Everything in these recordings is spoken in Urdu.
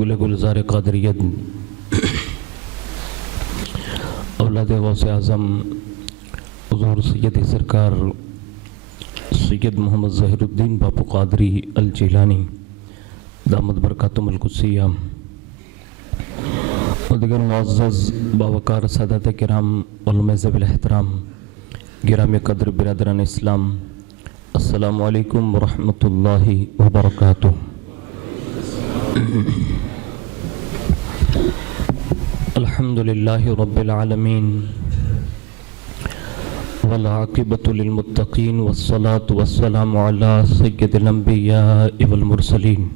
گل گلزار قادریت اولاد غوث اعظم حضور سید سرکار سید محمد ظہیر الدین باپو قادری الجیلانی دامت برکاتہم القدسیہ و دیگر معزز باوقار سادات کرام علماء ذوی الاحترام گرامی قدر برادران اسلام، السلام علیکم ورحمۃ اللہ وبرکاتہ۔ الحمد للہ رب العالمین والعاقبۃ للمتقین والصلاة والسلام علی سید الانبیاء والمرسلین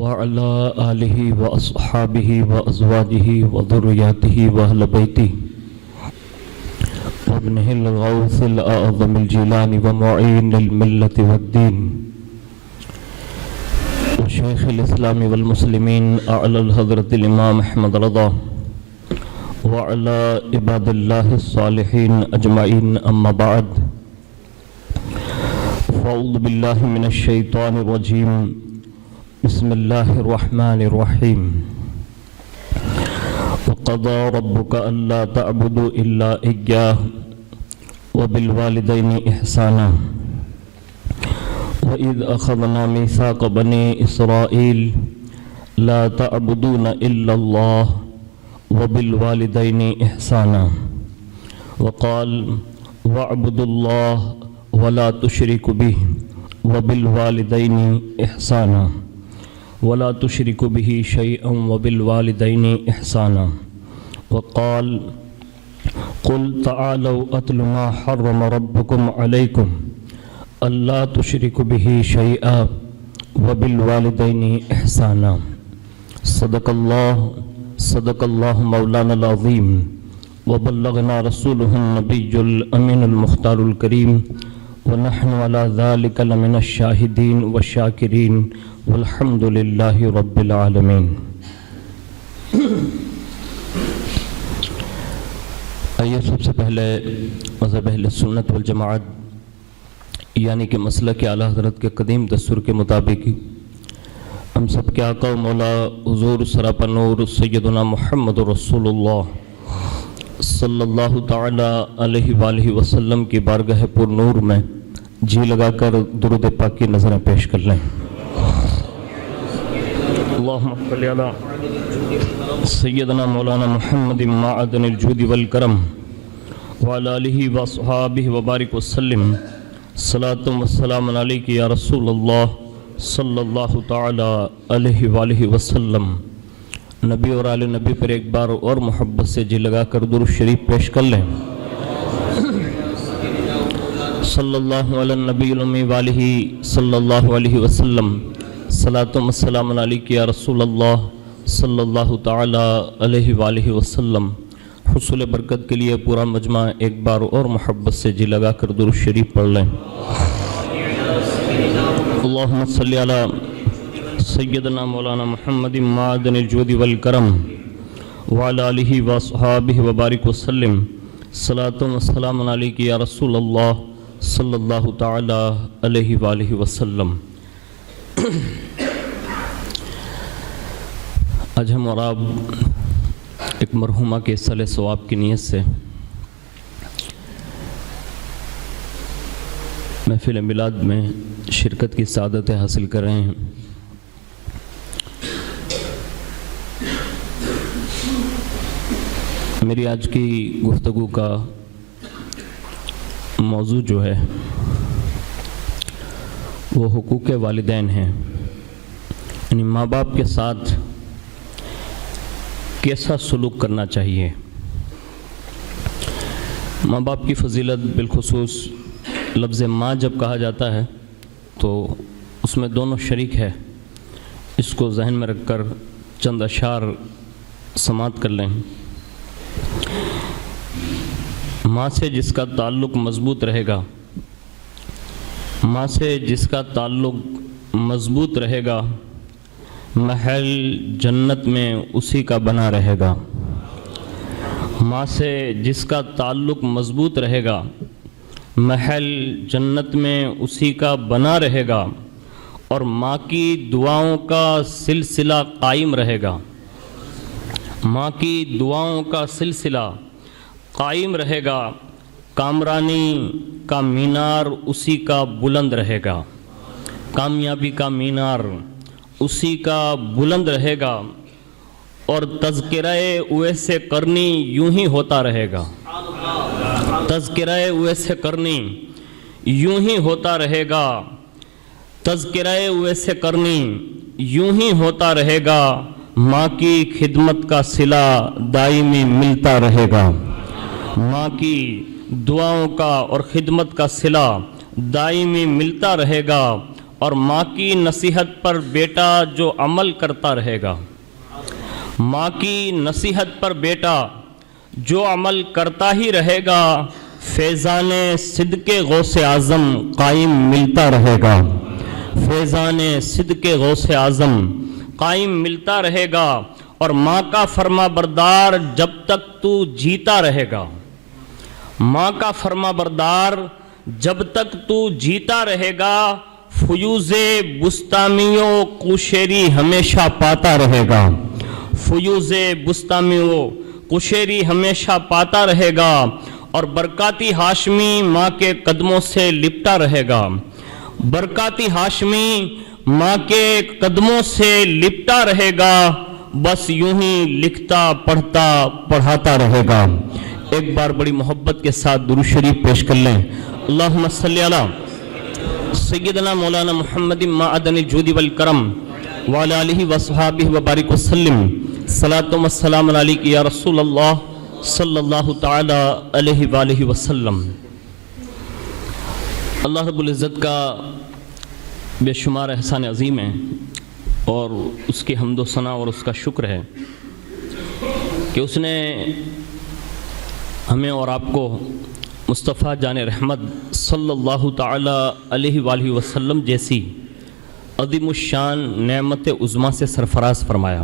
وعلی آلہ واصحابہ وازواجہ وذریاتہ واہل بیتہ وابنہ الغوث الاعظم الجیلانی ومعین الملت والدین وشیخ الاسلام والمسلمین اعلی الحضرت الامام احمد رضا وعلی عباد اللہ الصالحین اجمعین، اما بعد فاعوذ باللہ من الشیطان الرجیم، بسم اللہ الرحمن الرحیم۔ وقضى ربك ألا تعبدوا إلا إياه وبالوالدين إحسانا وإذ أخذنا ميثاق بني إسرائيل لا تعبدون إلا الله وبالوالدين إحسانا وقال واعبدوا الله ولا تشركوا به وبالوالدين إحسانا ولا تشركوا به شيئا وبالوالدين إحسانا وقال قل تعالوا أتل ما حرم ربكم عليكم ألا تشركوا به شيئا وبالوالدين إحسانا۔ صدق الله مولانا العظيم وبلغنا رسوله النبي الأمين المختار الكريم ونحن على ذلك لمن الشاهدين والشاكرين والحمد للہ رب العالمین۔ آئیے سب سے پہلے مذہب اہل سنت والجماعت یعنی کہ مسلک اعلیٰ حضرت کے قدیم دستور کے مطابق ہم سب کے آقا و مولا حضور سراپا نور سیدنا محمد رسول اللہ صلی اللہ تعالی علیہ وآلہ وسلم کی بارگاہ پر نور میں جی لگا کر درود پاک کی نظریں پیش کر لیں۔ اللہم صلی علی سیدنا مولانا محمد معدن الجود والکرم وعلی آلہ واصحابہ وبارک وسلم، صلاۃ والسلام علیک یا رسول اللہ صلی اللہ تعالی علیہ وآلہ وسلم۔ نبی اور آل نبی پر ایک بار اور محبت سے جی لگا کر درود شریف پیش کر لیں۔ صلی اللہ علی النبی الامی وآلہ صلی اللہ علیہ وسلم، صلاۃ والسلام علیک یا رسول اللہ صلی اللہ تعالی علیہ وآلہ وسلم۔ حصول برکت کے لیے پورا مجمع ایک بار اور محبت سے جی لگا کر درود شریف پڑھ لیں۔ اللہم صلی علی سیدنا مولانا محمد معدن الجود والکرم وعلی آلہ واصحابہ وبارک وسلم، صلاۃ والسلام علیک یا رسول اللہ صلی اللہ تعالی علیہ وآلہ وسلم۔ آج ہم اور آپ ایک مرحومہ کے صلح ثواب کی نیت سے محفل میلاد میں شرکت کی سعادت حاصل کر رہے ہیں۔ میری آج کی گفتگو کا موضوع جو ہے وہ حقوق والدین ہیں، یعنی ماں باپ کے ساتھ کیسا سلوک کرنا چاہیے۔ ماں باپ کی فضیلت بالخصوص لفظ ماں جب کہا جاتا ہے تو اس میں دونوں شریک ہے، اس کو ذہن میں رکھ کر چند اشعار سماعت کر لیں۔ ماں سے جس کا تعلق مضبوط رہے گا، ماں سے جس کا تعلق مضبوط رہے گا، محل جنت میں اسی کا بنا رہے گا۔ ماں سے جس کا تعلق مضبوط رہے گا، محل جنت میں اسی کا بنا رہے گا، اور ماں کی دعاؤں کا سلسلہ قائم رہے گا، ماں کی دعاؤں کا سلسلہ قائم رہے گا، کامرانی کا مینار اسی کا بلند رہے گا، کامیابی کا مینار اسی کا بلند رہے گا، اور تذکرہ اویس قرنی یوں ہی ہوتا رہے گا، تذکرہ اویس قرنی یوں ہی ہوتا رہے گا، تذکرہ اویس قرنی یوں ہی ہوتا رہے گا، ماں کی خدمت کا صلہ دائمی ملتا رہے گا، ماں کی دعاؤں کا اور خدمت کا صلہ دائمی ملتا رہے گا، اور ماں کی نصیحت پر بیٹا جو عمل کرتا رہے گا، ماں کی نصیحت پر بیٹا جو عمل کرتا ہی رہے گا، فیضان صدق غوث اعظم قائم ملتا رہے گا، فیضان صدق غوث اعظم قائم ملتا رہے گا، اور ماں کا فرما بردار جب تک تو جیتا رہے گا، ماں کا فرما بردار جب تک تو جیتا رہے گا، فیوز بستانی و قشیری ہمیشہ پاتا رہے گا، فیوز بستانی و قشیری ہمیشہ پاتا رہے گا، اور برکاتی ہاشمی ماں کے قدموں سے لپٹا رہے گا، برکاتی ہاشمی ماں کے قدموں سے لپٹا رہے گا، بس یوں ہی لکھتا پڑھتا پڑھاتا رہے گا۔ ایک بار بڑی محبت کے ساتھ درود شریف پیش کر لیں۔ اللہم صلی علی سیدنا مولانا محمد معدن الجود والکرم وعلی آلہ وصحابہ وبارک وسلم، صلاۃ و السلام علیک یا رسول اللہ صلی اللہ تعالی علیہ وآلہ وسلم۔ اللہ رب العزت کا بے شمار احسان عظیم ہے، اور اس کی حمد و ثنا اور اس کا شکر ہے کہ اس نے ہمیں اور آپ کو مصطفیٰ جان رحمت صلی اللہ تعالی علیہ وآلہ وسلم جیسی عظیم الشان نعمت عظمیٰ سے سرفراز فرمایا۔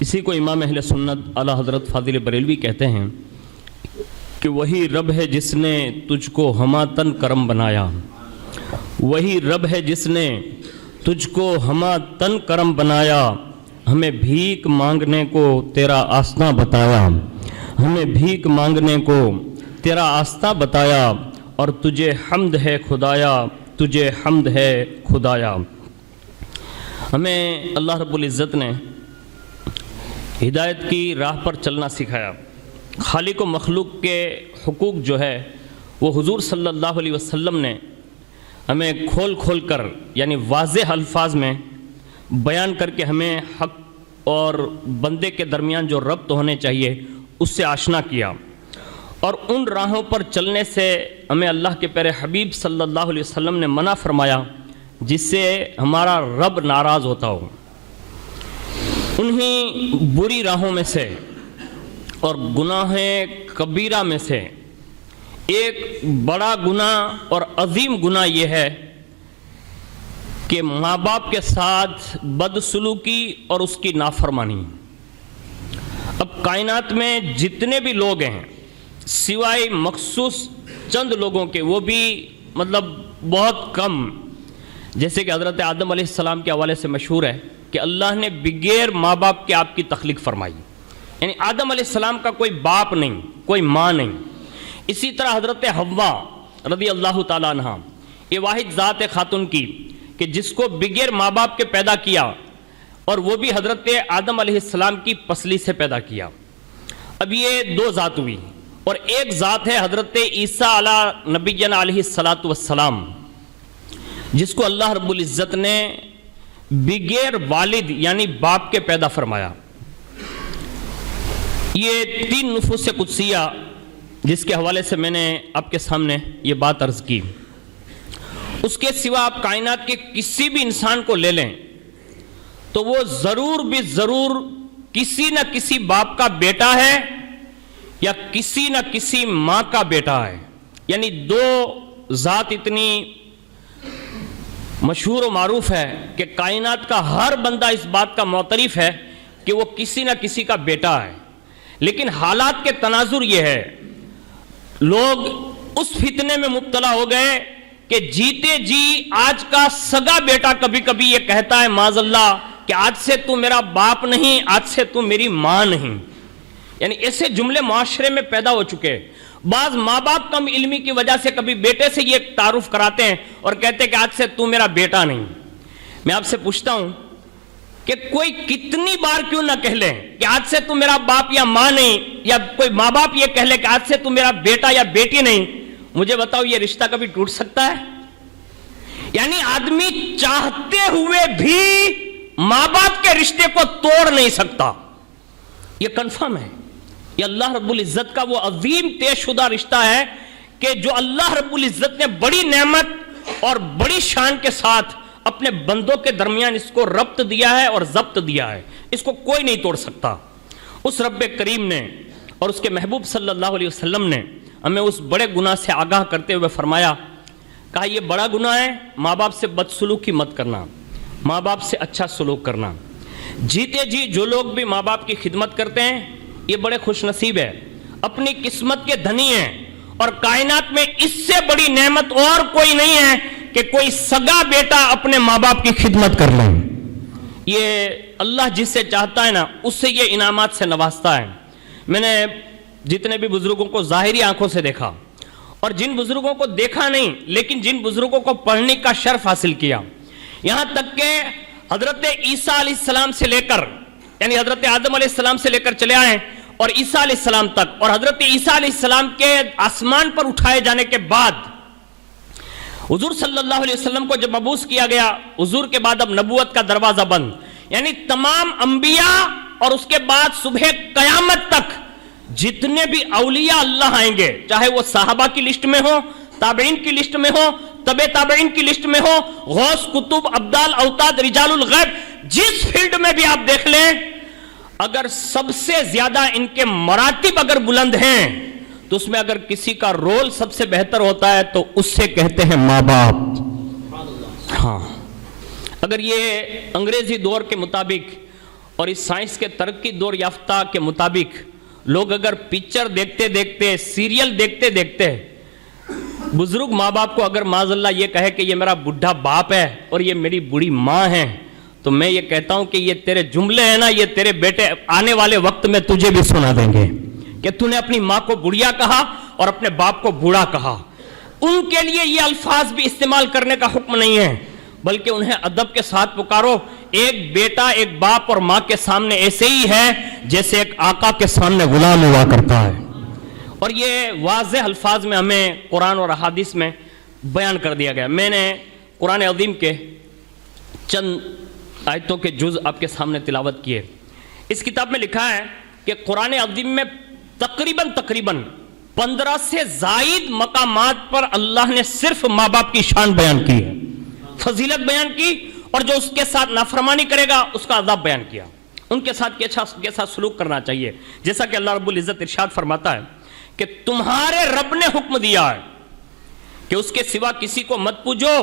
اسی کو امام اہل سنت اعلیٰ حضرت فاضل بریلوی کہتے ہیں کہ وہی رب ہے جس نے تجھ کو ہمہ تن کرم بنایا، وہی رب ہے جس نے تجھ کو ہمہ تن کرم بنایا، ہمیں بھیک مانگنے کو تیرا آستہ بتایا، ہمیں بھیک مانگنے کو تیرا آستہ بتایا، اور تجھے حمد ہے خدایا، تجھے حمد ہے خدایا۔ ہمیں اللہ رب العزت نے ہدایت کی راہ پر چلنا سکھایا۔ خالق و مخلوق کے حقوق جو ہے وہ حضور صلی اللہ علیہ وسلم نے ہمیں کھول کھول کر، یعنی واضح الفاظ میں بیان کر کے ہمیں حق اور بندے کے درمیان جو ربط ہونے چاہیے اس سے آشنا کیا، اور ان راہوں پر چلنے سے ہمیں اللہ کے پیارے حبیب صلی اللہ علیہ وسلم نے منع فرمایا جس سے ہمارا رب ناراض ہوتا ہو۔ انہی بری راہوں میں سے اور گناہ کبیرہ میں سے ایک بڑا گناہ اور عظیم گناہ یہ ہے کہ ماں باپ کے ساتھ بدسلوکی اور اس کی نافرمانی۔ اب کائنات میں جتنے بھی لوگ ہیں سوائے مخصوص چند لوگوں کے، وہ بھی بہت کم، جیسے کہ حضرت آدم علیہ السلام کے حوالے سے مشہور ہے کہ اللہ نے بغیر ماں باپ کے آپ کی تخلیق فرمائی، یعنی آدم علیہ السلام کا کوئی باپ نہیں، کوئی ماں نہیں۔ اسی طرح حضرت حوا رضی اللہ تعالیٰ عنہ، یہ واحد ذات خاتون کی کہ جس کو بغیر ماں باپ کے پیدا کیا، اور وہ بھی حضرت آدم علیہ السلام کی پسلی سے پیدا کیا۔ اب یہ دو ذات ہوئی، اور ایک ذات ہے حضرت عیسیٰ علیہ نبینا علیہ السلام، جس کو اللہ رب العزت نے بغیر والد یعنی باپ کے پیدا فرمایا۔ یہ تین نفوس قدسیہ جس کے حوالے سے میں نے آپ کے سامنے یہ بات عرض کی، اس کے سوا آپ کائنات کے کسی بھی انسان کو لے لیں تو وہ ضرور بھی ضرور کسی نہ کسی باپ کا بیٹا ہے یا کسی نہ کسی ماں کا بیٹا ہے، یعنی دو ذات اتنی مشہور و معروف ہے کہ کائنات کا ہر بندہ اس بات کا معترف ہے کہ وہ کسی نہ کسی کا بیٹا ہے۔ لیکن حالات کے تناظر یہ ہے، لوگ اس فتنے میں مبتلا ہو گئے کہ جیتے جی آج کا سگا بیٹا کبھی کبھی یہ کہتا ہے معاذ اللہ کہ آج سے تو میرا باپ نہیں، آج سے تو میری ماں نہیں. یعنی ایسے جملے معاشرے میں پیدا ہو چکے. بعض ماں باپ کم علمی کی وجہ سے کبھی بیٹے سے یہ تعارف کراتے ہیں اور کہتے ہیں کہ آج سے تو میرا بیٹا نہیں. میں آپ سے پوچھتا ہوں کہ کوئی کتنی بار کیوں نہ کہہ لے کہ آج سے تو میرا باپ یا ماں نہیں، یا کوئی ماں باپ یہ کہہ لے کہ آج سے تو میرا بیٹا یا بیٹی نہیں، مجھے بتاؤ یہ رشتہ کبھی ٹوٹ سکتا ہے؟ یعنی آدمی چاہتے ہوئے بھی ماں باپ کے رشتے کو توڑ نہیں سکتا. یہ کنفرم ہے. یہ اللہ رب العزت کا وہ عظیم طے شدہ رشتہ ہے کہ جو اللہ رب العزت نے بڑی نعمت اور بڑی شان کے ساتھ اپنے بندوں کے درمیان اس کو ربط دیا ہے اور ضبط دیا ہے. اس کو کوئی نہیں توڑ سکتا. اس رب کریم نے اور اس کے محبوب صلی اللہ علیہ وسلم نے ہمیں اس بڑے گناہ سے آگاہ کرتے ہوئے فرمایا، کہا یہ بڑا گناہ ہے ماں باپ سے بدسلوکی مت کرنا، ماں باپ سے اچھا سلوک کرنا. جیتے جی جو لوگ بھی ماں باپ کی خدمت کرتے ہیں یہ بڑے خوش نصیب ہے، اپنی قسمت کے دھنی ہیں. اور کائنات میں اس سے بڑی نعمت اور کوئی نہیں ہے کہ کوئی سگا بیٹا اپنے ماں باپ کی خدمت کر لے. یہ اللہ جس سے چاہتا ہے نا اس سے یہ انعامات سے نوازتا ہے. میں نے جتنے بھی بزرگوں کو ظاہری آنکھوں سے دیکھا اور جن بزرگوں کو دیکھا نہیں لیکن جن بزرگوں کو پڑھنے کا شرف حاصل کیا، یہاں تک کہ حضرت عیسیٰ علیہ السلام سے لے کر یعنی حضرت آدم علیہ السلام سے لے کر چلے آئے اور عیسیٰ علیہ السلام تک، اور حضرت عیسیٰ علیہ السلام کے آسمان پر اٹھائے جانے کے بعد حضور صلی اللہ علیہ وسلم کو جب مبعوث کیا گیا، حضور کے بعد اب نبوت کا دروازہ بند. یعنی تمام انبیاء اور اس کے بعد صبح قیامت تک جتنے بھی اولیاء اللہ آئیں گے، چاہے وہ صحابہ کی لسٹ میں ہو، تابعین کی لسٹ میں ہو، تبع تابعین کی لسٹ میں ہو، غوث، کتب، ابدال، اوتاد، رجال الغیب، جس فیلڈ میں بھی آپ دیکھ لیں، اگر سب سے زیادہ ان کے مراتب اگر بلند ہیں تو اس میں اگر کسی کا رول سب سے بہتر ہوتا ہے تو اس سے کہتے ہیں ماں باپ. ہاں، اگر یہ انگریزی دور کے مطابق اور اس سائنس کے ترقی دور یافتہ کے مطابق لوگ اگر پکچر دیکھتے دیکھتے، سیریل دیکھتے دیکھتے بزرگ ماں باپ کو اگر معاذ اللہ یہ کہے کہ یہ میرا بڈھا باپ ہے اور یہ میری بڑی ماں ہے، تو میں یہ کہتا ہوں کہ یہ تیرے جملے ہیں نا، یہ تیرے بیٹے آنے والے وقت میں تجھے بھی سنا دیں گے کہ تو نے اپنی ماں کو بڑھیا کہا اور اپنے باپ کو بوڑھا کہا. ان کے لیے یہ الفاظ بھی استعمال کرنے کا حکم نہیں ہے، بلکہ انہیں ادب کے ساتھ پکارو. ایک بیٹا ایک باپ اور ماں کے سامنے ایسے ہی ہے جیسے ایک آقا کے سامنے غلام ہوا کرتا ہے. اور یہ واضح الفاظ میں ہمیں قرآن اور احادیث میں بیان کر دیا گیا. میں نے قرآن عظیم کے چند آیتوں کے جز آپ کے سامنے تلاوت کیے. اس کتاب میں لکھا ہے کہ قرآن عظیم میں تقریباً 15 سے زائد مقامات پر اللہ نے صرف ماں باپ کی شان بیان کی ہے، فضیلت بیان کی، اور جو اس کے ساتھ نافرمانی کرے گا اس کا عذاب بیان کیا. ان کے ساتھ کیسا سلوک کرنا چاہیے. جیسا کہ اللہ رب العزت ارشاد فرماتا ہے کہ تمہارے رب نے حکم دیا ہے کہ اس کے سوا کسی کو مت پوجو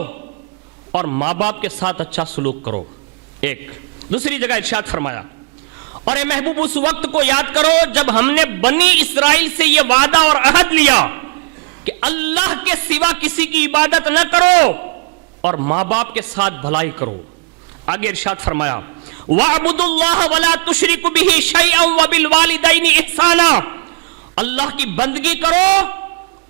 اور ماں باپ کے ساتھ اچھا سلوک کرو. ایک دوسری جگہ ارشاد فرمایا، اور اے محبوب اس وقت کو یاد کرو جب ہم نے بنی اسرائیل سے یہ وعدہ اور عہد لیا کہ اللہ کے سوا کسی کی عبادت نہ کرو اور ماں باپ کے ساتھ بھلائی کرو. آگے ارشاد فرمایا، وَاعْبُدُوا اللَّهَ وَلَا تُشْرِكُوا بِهِ شَيْئًا وَبِالْوَالِدَيْنِ إِحْسَانًا. اللہ کی بندگی کرو،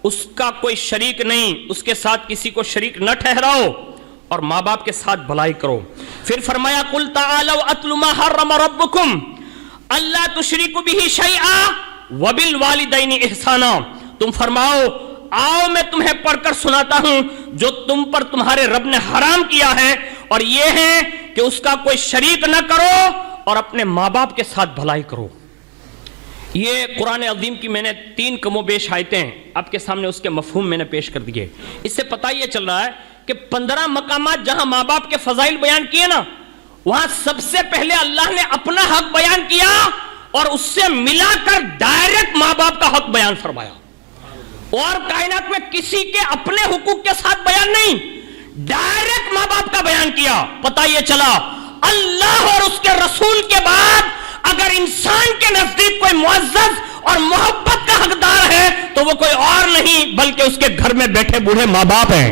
اس کا کوئی شریک نہیں، اس کے ساتھ کسی کو شریک نہ ٹھہراؤ اور ماں باپ کے ساتھ بھلائی کرو. پھر فرمایا، قُلْ تَعَالَوْا أَتْلُ مَا حَرَّمَ رَبُّكُمْ أَلَّا تُشْرِكُوا بِهِ شَيْئًا وَبِالْوَالِدَيْنِ إِحْسَانًا. تم فرماؤ، آؤ میں تمہیں پڑھ کر سناتا ہوں جو تم پر تمہارے رب نے حرام کیا ہے، اور یہ ہے کہ اس کا کوئی شریک نہ کرو اور اپنے ماں باپ کے ساتھ بھلائی کرو. یہ قرآن عظیم کی میں نے 3 کم و بیش آیتیں آپ کے سامنے اس کے مفہوم میں نے پیش کر دیے. اس سے پتہ یہ چل رہا ہے کہ 15 مقامات جہاں ماں باپ کے فضائل بیان کیے نا، وہاں سب سے پہلے اللہ نے اپنا حق بیان کیا اور اس سے ملا کر ڈائریکٹ ماں باپ کا حق بیان فرمایا. اور کائنات میں کسی کے اپنے حقوق کے ساتھ بیان نہیں، ڈائریکٹ ماں باپ کا بیان کیا. پتہ یہ چلا اللہ اور اس کے رسول کے بعد اگر انسان کے نزدیک کوئی معزز اور محبت کا حقدار ہے تو وہ کوئی اور نہیں بلکہ اس کے گھر میں بیٹھے بوڑھے ماں باپ ہیں.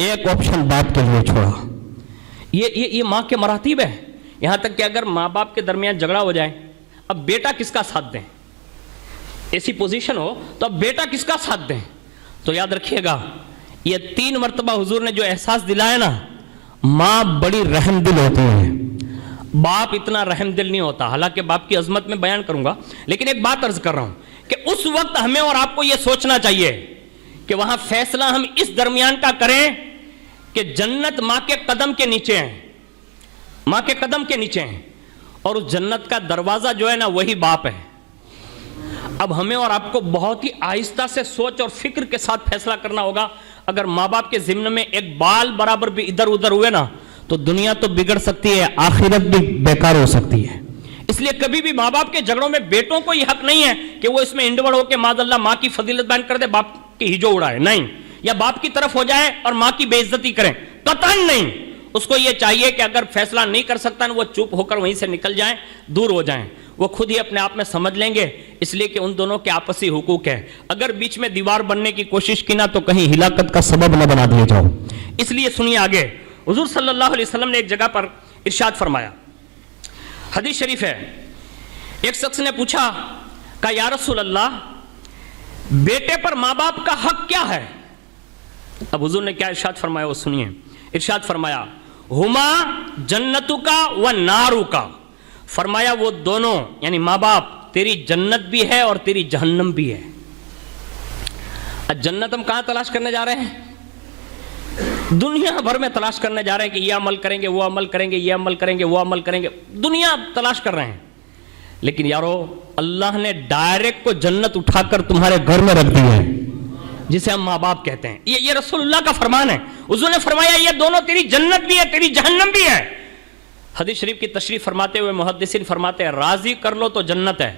ایک آپشن باپ کے لیے چھوڑا. یہ ماں کے مراتب ہے. یہاں تک کہ اگر ماں باپ کے درمیان جھگڑا ہو جائے, اب بیٹا کس کا ساتھ دیں, ایسی پوزیشن ہو تو اب بیٹا کس کا ساتھ دیں. تو یاد رکھیے گا, یہ 3 مرتبہ حضور نے جو احساس دلایا نا, ماں بڑی رحم دل ہوتی ہے, باپ اتنا رحم دل نہیں ہوتا. حالانکہ باپ کی عظمت میں بیان کروں گا, لیکن ایک بات عرض کر رہا ہوں کہ اس وقت ہمیں اور آپ کو یہ سوچنا چاہیے کہ وہاں فیصلہ ہم اس درمیان کا کریں کہ جنت ماں کے قدم کے نیچے ہیں, ماں کے قدم کے نیچے ہیں, اور اس جنت کا دروازہ جو ہے نا وہی باپ ہے. اب ہمیں اور آپ کو بہت ہی آہستہ سے سوچ اور فکر کے ساتھ فیصلہ کرنا ہوگا. اگر ماں باپ کے ضمن میں ایک بال برابر بھی ادھر ادھر ہوئے نا تو دنیا تو بگڑ سکتی ہے, آخرت بھی بیکار ہو سکتی ہے. اس لیے کبھی بھی ماں باپ کے جھگڑوں میں بیٹوں کو یہ حق نہیں ہے کہ وہ اس میں انڈوڑ ہو کے معاذ اللہ ماں کی فضیلت بیان کر دے, باپ کی ہجو اڑائے, نہیں, یا باپ کی طرف ہو جائے اور ماں کی بے عزتی کریں, قطعاً نہیں. اس کو یہ چاہیے کہ اگر فیصلہ نہیں کر سکتا نا وہ چپ ہو کر وہیں سے نکل جائیں, دور ہو جائیں. وہ خود ہی اپنے آپ میں سمجھ لیں گے, اس لیے کہ ان دونوں کے آپسی حقوق ہے. اگر بیچ میں دیوار بننے کی کوشش کی نا تو کہیں ہلاکت کا سبب نہ بنا دیے جاؤ. اس لیے سنیے آگے, حضور صلی اللہ علیہ وسلم نے ایک جگہ پر ارشاد فرمایا, حدیث شریف ہے, ایک شخص نے پوچھا, کہا یا رسول اللہ بیٹے پر ماں باپ کا حق کیا ہے؟ اب حضور نے کیا ارشاد فرمایا وہ سنیے. ارشاد فرمایا, ہما جنتو کا و نارو کا. فرمایا وہ دونوں یعنی ماں باپ تیری جنت بھی ہے اور تیری جہنم بھی ہے. جنت ہم کہاں تلاش کرنے جا رہے ہیں؟ دنیا بھر میں تلاش کرنے جا رہے ہیں کہ یہ عمل کریں گے, وہ عمل کریں گے, یہ عمل کریں گے, وہ عمل کریں گے, دنیا تلاش کر رہے ہیں. لیکن یارو اللہ نے ڈائریکٹ کو جنت اٹھا کر تمہارے گھر میں رکھ دی ہے, جسے ہم ماں باپ کہتے ہیں. یہ رسول اللہ کا فرمان ہے. حضور نے فرمایا یہ دونوں تیری جنت بھی ہے, تیری جہنم بھی ہے. حدیث شریف کی تشریح فرماتے ہوئے محدثین فرماتے ہیں, راضی کر لو تو جنت ہے,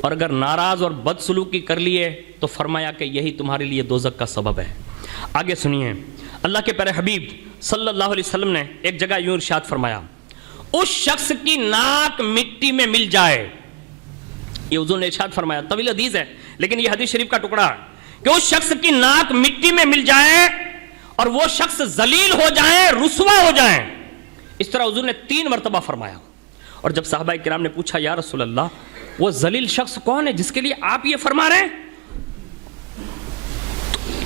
اور اگر ناراض اور بدسلوکی کر لیے تو فرمایا کہ یہی تمہارے لیے دوزخ کا سبب ہے. آگے سنیے, اللہ کے پیارے حبیب صلی اللہ علیہ وسلم نے ایک جگہ یوں ارشاد فرمایا, اس شخص کی ناک مٹی میں مل جائے. یہ حضور نے ارشاد فرمایا, طویل حدیث ہے لیکن یہ حدیث شریف کا ٹکڑا ہے, کہ اس شخص کی ناک مٹی میں مل جائے اور وہ شخص ذلیل ہو جائے, رسوا ہو جائے. اس طرح حضور نے 3 مرتبہ فرمایا. اور جب صحابہ کرام نے پوچھا یا رسول اللہ وہ ذلیل شخص کون ہے جس کے لیے آپ یہ فرما رہے ہیں؟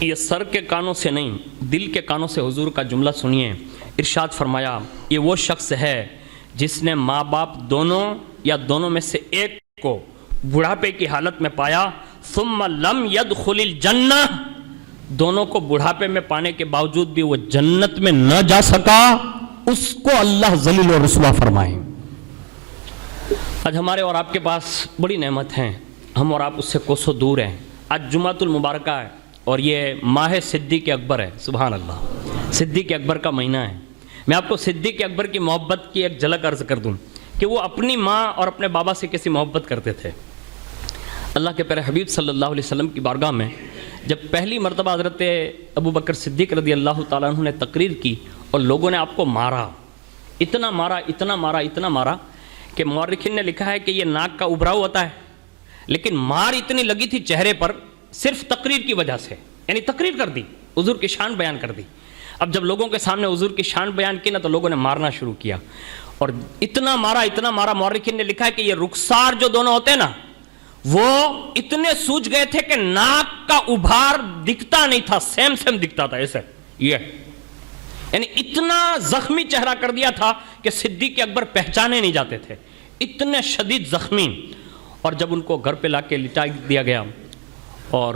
یہ سر کے کانوں سے نہیں, دل کے کانوں سے حضور کا جملہ سنیے. ارشاد فرمایا, یہ وہ شخص ہے جس نے ماں باپ دونوں یا دونوں میں سے ایک کو بڑھاپے کی حالت میں پایا, ثم لم يدخل الجنہ, دونوں کو بڑھاپے میں پانے کے باوجود بھی وہ جنت میں نہ جا سکا, اس کو اللہ ذلیل و رسوا فرمائے. آج ہمارے اور آپ کے پاس بڑی نعمت ہیں, ہم اور آپ اس سے کوسوں دور ہیں. آج جمعۃ المبارکہ ہے اور یہ ماہ صدیق اکبر ہے. سبحان اللہ, صدیق اکبر کا مہینہ ہے. میں آپ کو صدیق اکبر کی محبت کی ایک جھلک عرض کر دوں کہ وہ اپنی ماں اور اپنے بابا سے کیسی محبت کرتے تھے. اللہ کے پیارے حبیب صلی اللہ علیہ وسلم کی بارگاہ میں جب پہلی مرتبہ حضرت ابو بکر صدیق رضی اللہ تعالیٰ عنہ نے تقریر کی اور لوگوں نے آپ کو مارا, اتنا مارا, اتنا مارا, اتنا مارا کہ مورخین نے لکھا ہے کہ یہ ناک کا ابھراؤ ہوتا ہے, لیکن مار اتنی لگی تھی چہرے پر صرف تقریر کی وجہ سے, یعنی تقریر کر دی, حضور کی شان بیان کر دی. اب جب لوگوں کے سامنے حضور کی شان بیان کی نا تو لوگوں نے مارنا شروع کیا, اور اتنا مارا, اتنا مارا, مورخین نے لکھا ہے کہ یہ رخسار جو دونوں ہوتے ہیں نا وہ اتنے سوج گئے تھے کہ ناک کا ابھار دکھتا نہیں تھا, سیم سیم دکھتا تھا ایسے, یہ یعنی اتنا زخمی چہرہ کر دیا تھا کہ صدیق اکبر پہچانے نہیں جاتے تھے, اتنے شدید زخمی. اور جب ان کو گھر پہ لا کے لٹا دیا گیا اور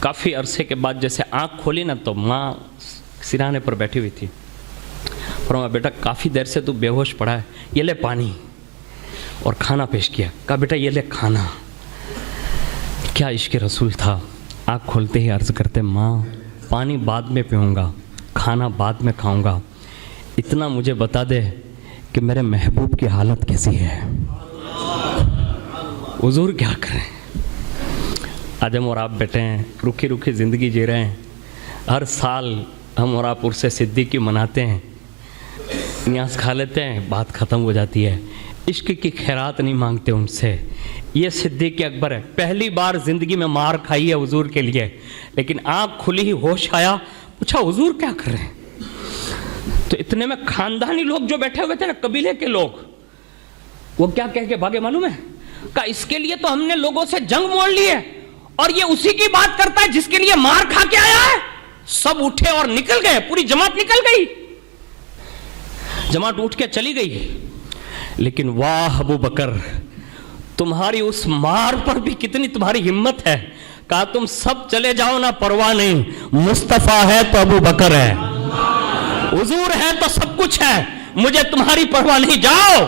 کافی عرصے کے بعد جیسے آنکھ کھولی نا تو ماں سرانے پر بیٹھی ہوئی تھی. فرمایا بیٹا کافی دیر سے تو بے ہوش پڑا ہے, یہ لے پانی, اور کھانا پیش کیا. کہا بیٹا یہ لے کھانا. کیا عشق رسول تھا, آنکھ کھولتے ہی عرض کرتے ماں پانی بعد میں پیوں گا, کھانا بعد میں کھاؤں گا, اتنا مجھے بتا دے کہ میرے محبوب کی حالت کیسی ہے. حضور کیا کریں, آج ہم اور آپ بیٹھے ہیں, رکھی رکھی زندگی جی رہے ہیں, ہر سال ہم اور آپ عرس صدیقی مناتے ہیں, نیاز کھا لیتے ہیں, بات ختم ہو جاتی ہے, عشق کی خیرات نہیں مانگتے ان سے. یہ صدیق اکبر ہے, پہلی بار زندگی میں مار کھائی ہے حضور کے لیے, لیکن آنکھ کھلی ہی ہوش آیا, پوچھا حضور کیا کر رہے ہیں؟ تو اتنے میں خاندانی لوگ جو بیٹھے ہوئے تھے نا، قبیلے کے لوگ، وہ کیا کہہ کے بھاگے معلوم ہے؟ کہا اس کے لیے تو ہم نے لوگوں سے جنگ موڑ لی ہے، اور یہ اسی کی بات کرتا ہے جس کے لیے مار کھا کے آیا ہے۔ سب اٹھے اور نکل گئے، پوری جماعت نکل گئی، جماعت اٹھ کے چلی گئی۔ لیکن واہ ابو بکر، تمہاری اس مار پر بھی کتنی تمہاری ہمت ہے۔ کہا تم سب چلے جاؤ نا، پرواہ نہیں، مصطفیٰ ہے تو ابو بکر ہے، حضور ہے تو سب کچھ ہے، مجھے تمہاری پرواہ نہیں، جاؤ۔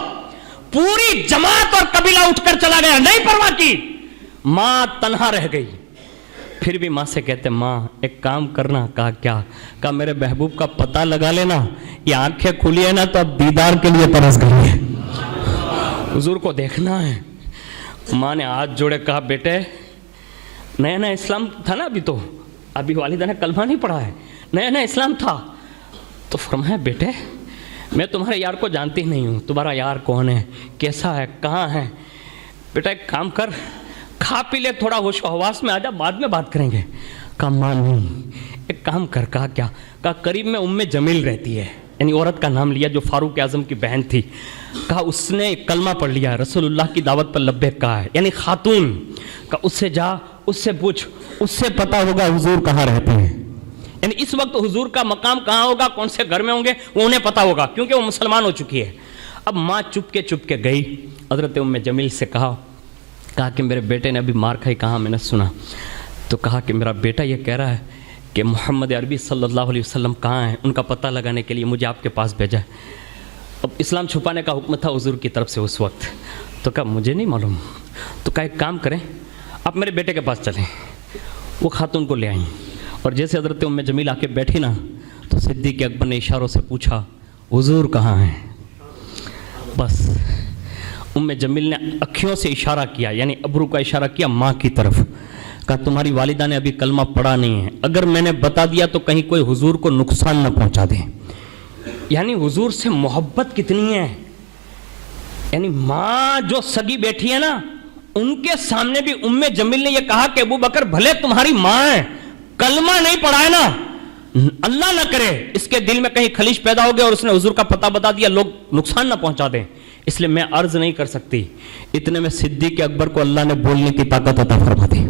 پوری جماعت اور قبیلہ اٹھ کر چلا گیا، نہیں پرواہ کی۔ ماں تنہا رہ گئی، پھر بھی ماں سے کہتے ماں ایک کام کرنا۔ کہا کیا؟ کہا میرے محبوب کا پتہ لگا لینا، یہ آنکھیں کھلی ہے نا تو اب دیدار کے لیے ترس گئی ہے، حضور کو دیکھنا ہے۔ ماں نے ہاتھ جوڑے کہا بیٹے، نیا نیا اسلام تھا نا، ابھی والدہ نے کلمہ نہیں پڑھا ہے، نیا نیا اسلام تھا۔ تو فرمایا بیٹے میں تمہارے یار کو جانتی نہیں ہوں، تمہارا یار کون ہے، کیسا ہے، کہاں ہے؟ بیٹا ایک کام کر، کھا پی لے، تھوڑا ہوش و حواس میں آ جا، بعد میں بات کریں گے۔ کہا ماں نہیں، ایک کام کر۔ کہا کیا؟ کہا قریب میں ام جمیل رہتی ہے، یعنی عورت کا نام لیا جو فاروق اعظم کی بہن تھی۔ کہا اس نے کلمہ پڑھ لیا ہے، رسول اللہ کی دعوت پر لبیک کہا ہے، یعنی خاتون۔ کہا اس سے جا، اس سے پوچھ، اس سے پتہ ہوگا حضور کہاں رہتے ہیں، یعنی اس وقت حضور کا مقام کہاں ہوگا، کون سے گھر میں ہوں گے، وہ انہیں پتہ ہوگا، کیونکہ وہ مسلمان ہو چکی ہے۔ اب ماں چپ کے گئی، حضرت ام جمیل سے کہا کہ میرے بیٹے نے ابھی مار کھائی، کہاں میں نے سنا؟ تو کہا کہ میرا بیٹا یہ کہہ رہا ہے کہ محمد عربی صلی اللہ علیہ وسلم کہاں ہیں، ان کا پتہ لگانے کے لیے مجھے آپ کے پاس بھیجا ہے۔ اب اسلام چھپانے کا حکم تھا حضور کی طرف سے اس وقت، تو کہا مجھے نہیں معلوم۔ تو کہا ایک کام کریں، آپ میرے بیٹے کے پاس چلیں۔ وہ خاتون کو لے آئیں، اور جیسے حضرت ام جمیل آ کے بیٹھی نا، تو صدیق اکبر نے اشاروں سے پوچھا حضور کہاں ہیں؟ بس ام جمیل نے اکھیوں سے اشارہ کیا، یعنی ابرو کا اشارہ کیا ماں کی طرف۔ کہا تمہاری والدہ نے ابھی کلمہ پڑھا نہیں ہے، اگر میں نے بتا دیا تو کہیں کوئی حضور کو نقصان نہ پہنچا دے۔ یعنی حضور سے محبت کتنی ہے، یعنی ماں جو سگی بیٹھی ہے نا، ان کے سامنے بھی ام جمیل نے یہ کہا کہ ابو بکر بھلے تمہاری ماں ہے، کلمہ نہیں پڑھا ہے نا، اللہ نہ کرے اس کے دل میں کہیں خلیش پیدا ہو گیا اور اس نے حضور کا پتہ بتا دیا، لوگ نقصان نہ پہنچا دیں، اس لیے میں عرض نہیں کر سکتی۔ اتنے میں صدیق اکبر کو اللہ نے بولنے کی طاقت عطا فرما دی،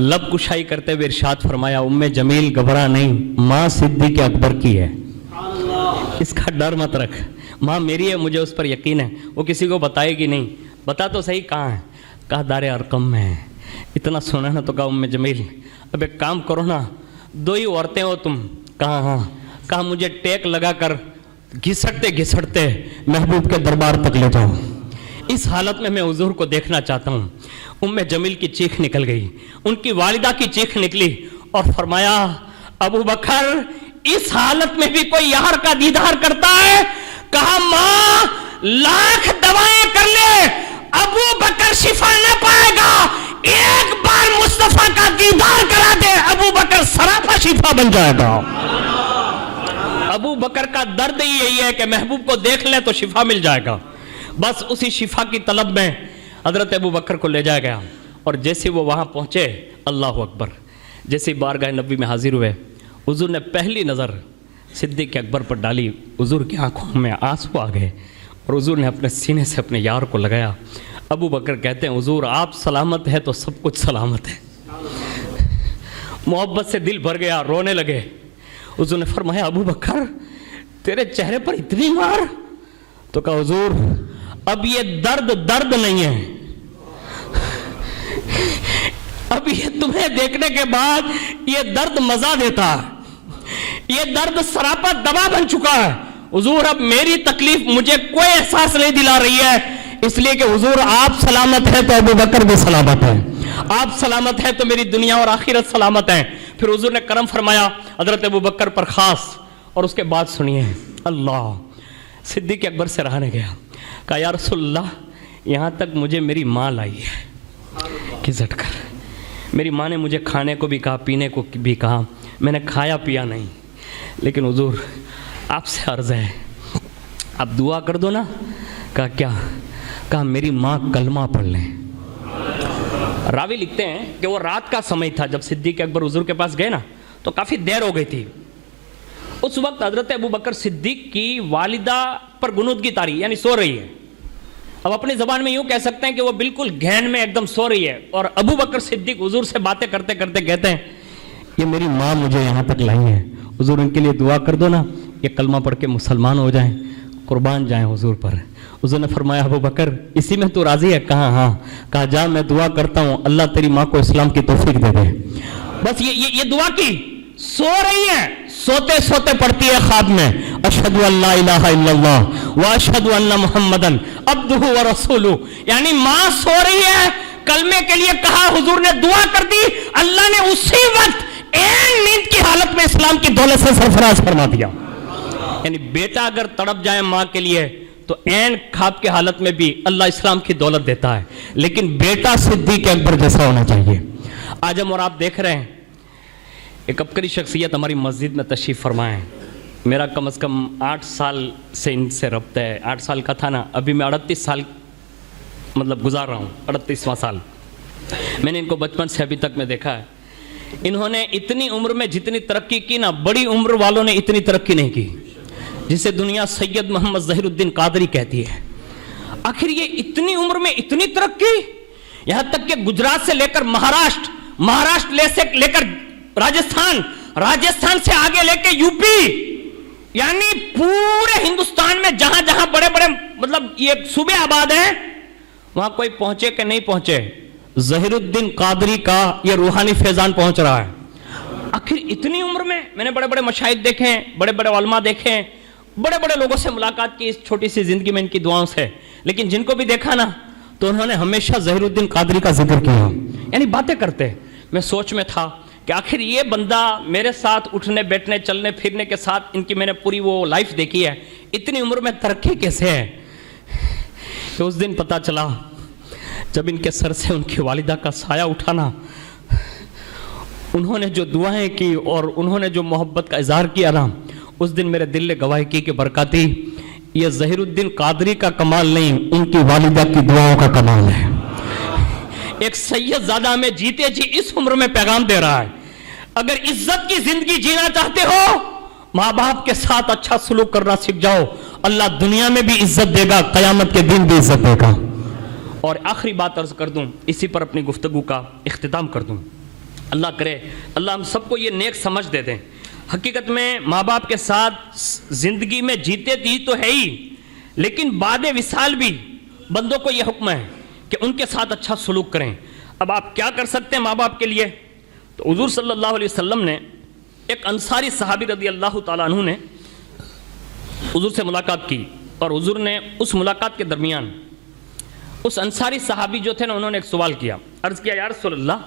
لب کشائی کرتے ہوئے ارشاد فرمایا ام جمیل گھبرا نہیں، ماں صدیق اکبر کی ہے، اس کا ڈر مت رکھ، ماں میری ہے، مجھے اس پر یقین ہے، وہ کسی کو بتائے گی نہیں۔ بتا تو صحیح کہاں ہے؟ کہا دار ارقم میں ہے۔ اتنا سونا نا تو کہا ام جمیل اب ایک کام کرو نا، دو ہی عورتیں ہو تم۔ کہا ہاں۔ کہا مجھے ٹیک لگا کر گھسٹتے محبوب کے دربار تک لے جاؤ، اس حالت میں حضور کو دیکھنا چاہتا ہوں۔ ام جمیل کی چیخ نکل گئی، ان کی والدہ کی چیخ نکلی، اور فرمایا ابو بکر اس حالت میں بھی کوئی یار کا دیدار کرتا ہے؟ کہا ماں لاکھ دوائیں کر لے، ابو بکر شفا نہ پائے گا، ایک بار مصطفیٰ کا دیدار کرا دے، ابو بکر سراپا شفا بن جائے گا۔ ابو بکر کا درد ہی یہی ہے کہ محبوب کو دیکھ لے تو شفا مل جائے گا۔ بس اسی شفا کی طلب میں حضرت ابو بکر کو لے جایا گیا، اور جیسے وہ وہاں پہنچے، اللہ اکبر، جیسے بارگاہ نبی میں حاضر ہوئے، حضور نے پہلی نظر صدیق اکبر پر ڈالی، حضور کی آنکھوں میں آنسو آ گئے، اور حضور نے اپنے سینے سے اپنے یار کو لگایا۔ ابو بکر کہتے ہیں حضور آپ سلامت ہے تو سب کچھ سلامت ہے۔ محبت سے دل بھر گیا، رونے لگے۔ حضور نے فرمایا ابو بکر تیرے چہرے پر اتنی مار؟ تو کہا حضور اب یہ درد نہیں ہے، اب یہ تمہیں دیکھنے کے بعد یہ درد مزہ دیتا، یہ درد سراپا دوا بن چکا ہے۔ حضور اب میری تکلیف مجھے کوئی احساس نہیں دلا رہی ہے، اس لیے کہ حضور آپ سلامت ہے تو ابو بکر بھی سلامت ہے، آپ سلامت ہے تو میری دنیا اور آخرت سلامت ہے۔ پھر حضور نے کرم فرمایا حضرت ابو بکر پر خاص، اور اس کے بعد سنیے اللہ، صدیق اکبر سے رہا نہیں گیا، کہا یا رسول اللہ یہاں تک مجھے میری ماں لائی ہے گھسٹ کر، میری ماں نے مجھے کھانے کو بھی کہا، پینے کو بھی کہا، میں نے کھایا پیا نہیں، لیکن حضور آپ سے عرض ہے آپ دعا کر دو نا۔ کہا کیا؟ کہا میری ماں کلمہ پڑھ لیں۔ راوی لکھتے ہیں کہ وہ رات کا سمے تھا، جب صدیق اکبر حضور کے پاس گئے نا تو کافی دیر ہو گئی تھی، اس وقت حضرت ابو بکر صدیق کی والدہ پر گنودگی طاری یعنی سو رہی ہے. اب اپنی زبان میں یوں کہہ سکتے ہیں کہ وہ بالکل گہن میں ایک دم سو رہی ہے, اور ابو بکر صدیق حضور سے باتیں کرتے کرتے کہتے ہیں یہ میری ماں مجھے یہاں تک لائی ہے, حضور ان کے لیے دعا کر دو نا, یہ کلمہ پڑھ کے مسلمان ہو جائیں, قربان جائیں حضور پر. حضور نے فرمایا ابو بکر اسی میں تو راضی ہے؟ کہا ہاں. کہا جا میں دعا کرتا ہوں اللہ تیری ماں کو اسلام کی توفیق دے دے. بس یہ دعا کی, سو رہی ہے, سوتے سوتے پڑھتی ہے خواب میں اشہد ان لا الہ الا اللہ واشہد ان محمدن عبدہ ورسولہ, یعنی ماں سو رہی ہے, کلمے کے لیے کہا, حضور نے دعا کر دی, اللہ نے اسی وقت این نیند کی حالت میں اسلام کی دولت سے سرفراز فرما دیا. یعنی بیٹا اگر تڑپ جائے ماں کے لیے تو این خواب کے حالت میں بھی اللہ اسلام کی دولت دیتا ہے, لیکن بیٹا صدیق اکبر جیسا ہونا چاہیے. آج ہم اور آپ دیکھ رہے ہیں ایک عبقری شخصیت ہماری مسجد میں تشریف فرمائے ہیں. میرا کم از کم 8 سال سے ان سے ربط ہے. 8 سال کا تھا نا, ابھی میں 38 سال مطلب گزار رہا ہوں, 38واں سال. میں نے ان کو بچپن سے ابھی تک میں دیکھا ہے. انہوں نے اتنی عمر میں جتنی ترقی کی نا, بڑی عمر والوں نے اتنی ترقی نہیں کی, جسے دنیا سید محمد ظہیر الدین قادری کہتی ہے. آخر یہ اتنی عمر میں اتنی ترقی, یہاں تک کہ گجرات سے لے کر مہاراشٹر لے کر راجستھان سے آگے لے کے یو پی, یعنی پورے ہندوستان میں جہاں جہاں بڑے بڑے مطلب یہ صوبے آباد ہیں, وہاں کوئی پہنچے کہ نہیں پہنچے, ظہیر الدین قادری کا یہ روحانی فیضان پہنچ رہا ہے. آخر اتنی عمر میں نے بڑے بڑے مشاہد دیکھے ہیں, بڑے بڑے علماء دیکھے ہیں, بڑے بڑے لوگوں سے ملاقات کی اس چھوٹی سی زندگی میں ان کی دعاؤں سے, لیکن جن کو بھی دیکھا نا تو انہوں نے ہمیشہ ظہیر الدین قادری کا ذکر کیا, یعنی باتیں کرتے. میں سوچ میں تھا کہ آخر یہ بندہ میرے ساتھ اٹھنے بیٹھنے چلنے پھرنے کے ساتھ ان کی میں نے پوری وہ لائف دیکھی ہے, اتنی عمر میں ترقی کیسے ہے. تو اس دن پتا چلا جب ان کے سر سے ان کی والدہ کا سایہ اٹھانا, انہوں نے جو دعائیں کی اور انہوں نے جو محبت کا اظہار کیا نا, اس دن میرے دل نے گواہی کی کہ برکاتی یہ ظہیر الدین قادری کا کمال نہیں, ان کی والدہ کی دعاؤں کا کمال ہے. ایک سید زادہ میں جیتے جی اس عمر میں پیغام دے رہا ہے, اگر عزت کی زندگی جینا چاہتے ہو ماں باپ کے ساتھ اچھا سلوک کرنا سیکھ جاؤ, اللہ دنیا میں بھی عزت دے گا, قیامت کے دن بھی عزت دے گا. اور آخری بات عرض کر دوں, اسی پر اپنی گفتگو کا اختتام کر دوں. اللہ کرے اللہ ہم سب کو یہ نیک سمجھ دے دیں. حقیقت میں ماں باپ کے ساتھ زندگی میں جیتے تھی تو ہے ہی, لیکن بعد وصال بھی بندوں کو یہ حکم ہے کہ ان کے ساتھ اچھا سلوک کریں. اب آپ کیا کر سکتے ہیں ماں باپ کے لیے؟ تو حضور صلی اللہ علیہ وسلم نے ایک انصاری صحابی رضی اللہ تعالیٰ عنہ نے حضور سے ملاقات کی, اور حضور نے اس ملاقات کے درمیان اس انصاری صحابی جو تھے نا, انہوں نے ایک سوال کیا, عرض کیا یا رسول اللہ,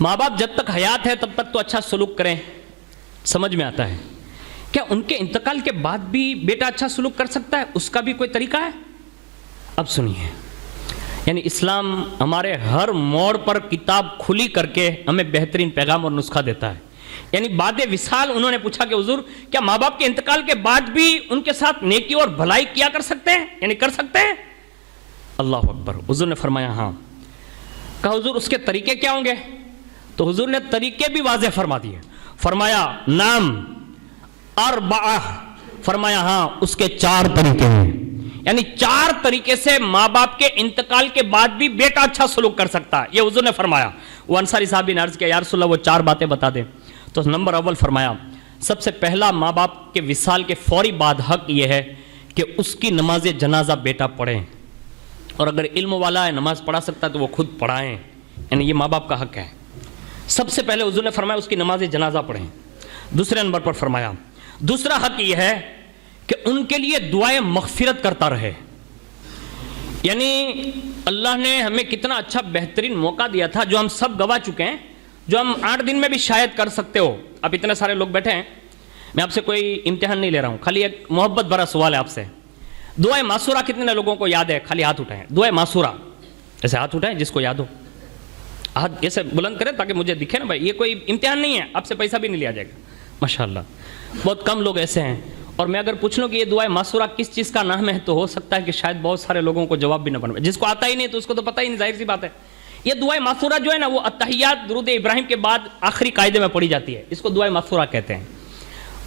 ماں باپ جب تک حیات ہے تب تک تو اچھا سلوک کریں, سمجھ میں آتا ہے, کیا ان کے انتقال کے بعد بھی بیٹا اچھا سلوک کر سکتا ہے؟ اس کا بھی کوئی طریقہ ہے؟ اب سنیے, یعنی اسلام ہمارے ہر موڑ پر کتاب کھلی کر کے ہمیں بہترین پیغام اور نسخہ دیتا ہے. یعنی بعد وصال انہوں نے پوچھا کہ حضور کیا ماں باپ کے انتقال کے بعد بھی ان کے ساتھ نیکی اور بھلائی کیا کر سکتے ہیں, یعنی کر سکتے ہیں؟ اللہ اکبر. حضور نے فرمایا ہاں. کہا حضور اس کے طریقے کیا ہوں گے؟ تو حضور نے طریقے بھی واضح فرما دیے. فرمایا نام اربعہ, فرمایا ہاں اس کے 4 طریقے ہیں, یعنی 4 طریقے سے ماں باپ کے انتقال کے بعد بھی بیٹا اچھا سلوک کر سکتا ہے, یہ حضور نے فرمایا. وہ انصاری صاحب نے عرض کیا یا رسول اللہ وہ 4 باتیں بتا دیں. تو نمبر اول فرمایا سب سے پہلا ماں باپ کے وصال کے فوری بعد حق یہ ہے کہ اس کی نماز جنازہ بیٹا پڑھیں, اور اگر علم والا ہے نماز پڑھا سکتا ہے تو وہ خود پڑھائیں, یعنی یہ ماں باپ کا حق ہے. سب سے پہلے حضور نے فرمایا اس کی نماز جنازہ پڑھیں. دوسرے نمبر پر فرمایا دوسرا حق یہ ہے کہ ان کے لیے دعائیں مغفرت کرتا رہے. یعنی اللہ نے ہمیں کتنا اچھا بہترین موقع دیا تھا جو ہم سب گوا چکے ہیں, جو ہم 8 دن میں بھی شاید کر سکتے ہو. اب اتنے سارے لوگ بیٹھے ہیں, میں آپ سے کوئی امتحان نہیں لے رہا ہوں, خالی ایک محبت بھرا سوال ہے آپ سے. دعائے معصورہ کتنے لوگوں کو یاد ہے؟ خالی ہاتھ اٹھائیں. دعائے معصورہ, ایسے ہاتھ اٹھائیں جس کو یاد ہو, ہاتھ ایسے بلند کریں تاکہ مجھے دکھے نا بھائی. یہ کوئی امتحان نہیں ہے, آپ سے پیسہ بھی نہیں لیا جائے گا. ماشاءاللہ بہت کم لوگ ایسے ہیں, اور میں اگر پوچھ لوں کہ یہ دعائے معصورہ کس چیز کا نام ہے تو ہو سکتا ہے کہ شاید بہت سارے لوگوں کو جواب بھی نہ بن, جس کو آتا ہی نہیں تو اس کو تو پتہ ہی نہیں, ظاہر سی بات ہے. یہ دعائے معصورہ جو ہے نا وہ اتحیات درود ابراہیم کے بعد آخری قاعدے میں پڑھی جاتی ہے, اس کو دعائے معصورہ کہتے ہیں.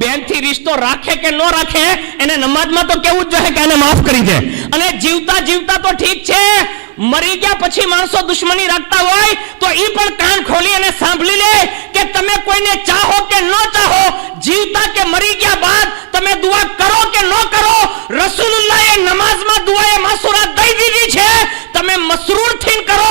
બેન થી રિશ્તો રાખે કે ન રાખે એને નમાજમાં તો કહેવું જ જોઈએ કે એને માફ કરી દે। અને જીવતા જીવતા તો ઠીક છે, મરી ગયા પછી માણસો દુશ્મની રાખતા હોય તો ઈ પણ કાન ખોલી અને સાંભળી લે કે તમે કોઈને ચાહો કે ન ચાહો, જીવતા કે મરી ગયા બાદ તમે દુઆ કરો કે ન કરો, રસૂલુલ્લાહે નમાઝમાં દુઆએ માસૂરા દઈ દીધી છે, તમે મસરૂર થઈને કરો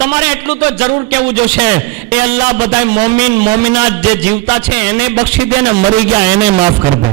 તમારે એટલું તો જરૂર કહેવું જોશે એ અલ્લાહ બધાય મોમિન મોમિનાત જે જીવતા છે એને બક્ષી દે ને મરી ગયા એને માફ કરી દે।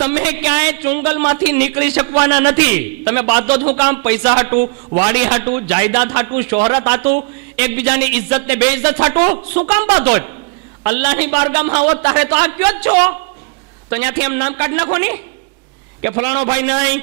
તમે ક્યાંય ચુંગલમાંથી નીકળી શકવાના નથી, તમે બાંધો છો કામ પૈસા હાટુ, વાડી હાટુ, જાયદાદ હાટુ, શોહરત હાટુ, એકબીજાની ઇજ્જત ને બેઇજ્જત હાટુ, શું કામ બાંધો? અલ્લાહની બારગાહમાં આવો તારે તો આ કયો જ છો, તો ત્યાંથી એમ નામ કાઢ નાખો ની કે ફલાણો ભાઈ નહીં,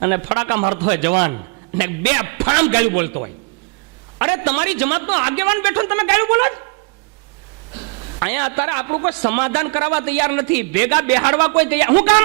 અને ફડાકા મારતો હોય જવાન ને બે ફામ ગાળું બોલતો હોય। અરે તમારી જમાતનો આગેવાન બેઠો ને તમે ગાળું બોલો? અહીંયા અત્યારે આપણું કોઈ સમાધાન કરાવવા તૈયાર નથી, ભેગા બેહાડવા કોઈ તૈયાર, હું કામ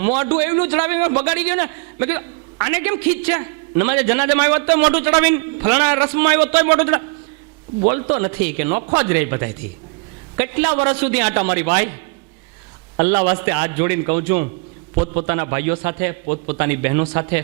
મોઢું એવલું ચડાવીને બગાડી ગયો ને। મેં કીધું આને કેમ ખીચ છે, નમાજે જનાજામાં આવ્યો તોય મોઢું ચડાવીને, ફલાણા રસમમાં આવ્યો તોય મોઢું ચડા, બોલતો નથી કે નોખો જ રહી બધાયથી। કેટલા વર્ષ સુધી આટા મારી ભાઈ। અલ્લાહ વાસ્તે હાથ જોડીને કહું છું, પોતપોતાના ભાઈઓ સાથે, પોતપોતાની બહેનો સાથે,